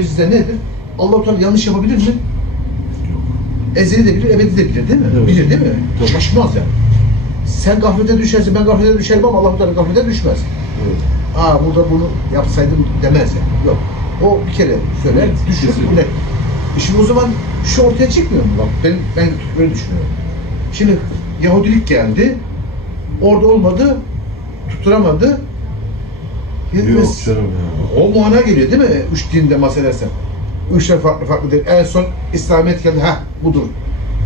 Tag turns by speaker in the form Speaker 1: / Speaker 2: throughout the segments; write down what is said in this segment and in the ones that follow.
Speaker 1: Bizde nedir? Allah-u Teala yanlış yapabilir mi? Ezeli de bilir, ebedi de bilir değil mi?
Speaker 2: Evet.
Speaker 1: Bilir değil mi?
Speaker 2: Tabii.
Speaker 1: Şaşmaz yani. Sen gaflete düşersin, ben gaflete düşerim ama Allah-u Teala gaflete düşmez.
Speaker 2: Evet.
Speaker 1: Aa burada bunu yapsaydım demez yani. Yok. O bir kere söyler,
Speaker 2: Evet,
Speaker 1: bu ne? E şimdi o zaman şu ortaya çıkmıyor mu? Bak ben, ben böyle düşünüyorum. Şimdi Yahudilik geldi, orada olmadı, tutturamadı.
Speaker 2: Yok
Speaker 1: Yetmez.
Speaker 2: canım ya.
Speaker 1: O mana geliyor değil mi? Üç dinde bahsedersem. Üçler farklı farklı değil. En son İslamiyet geldi. Ha budur.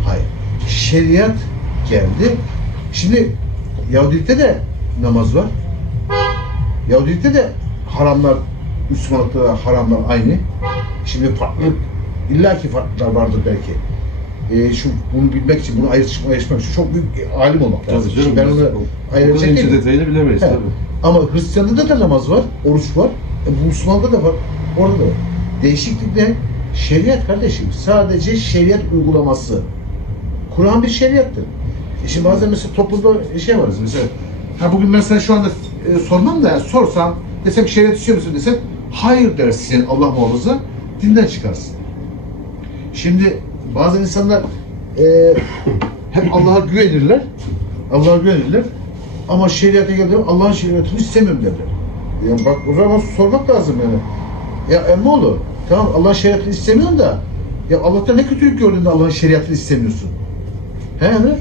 Speaker 1: Hayır. Şeriat geldi. Şimdi Yahudilikte de namaz var. Yahudilikte de haramlar, Müslümanlıkta da haramlar aynı. Şimdi farklı, illaki farklılar vardır belki. Ee, şu bunu bilmek için, bunu ayırtmak, ayırtmak için çok büyük alim olmak lazım.
Speaker 2: Tabii canım.
Speaker 1: Ben onu ayıracak
Speaker 2: ince
Speaker 1: değilim.
Speaker 2: detayını bilemeyiz
Speaker 1: He.
Speaker 2: tabii.
Speaker 1: Ama Hristiyanlıkta da namaz var, oruç var. E, bu Müslümanlıkta da var, orada da var. Değişiklik ne? Şeriat kardeşim. Sadece şeriat uygulaması. Kur'an bir şeriattır. E şimdi bazen mesela toplumda şey varız mesela. Ha bugün mesela şu anda e, sormam da yani sorsam desem şeriat istiyor musun desem hayır dersin Allah muhafaza dinden çıkarsın. Şimdi bazı insanlar e, hep Allah'a güvenirler. Allah'a güvenirler. Ama şeriata geldiğinde Allah'ın şeriatını istemiyorum derler. Ya bak o zaman sormak lazım yani. Ya emmoğlu tamam Allah'ın şeriatını istemiyorsun da ya Allah'ta ne kötülük gördün de Allah'ın şeriatını istemiyorsun? He mi?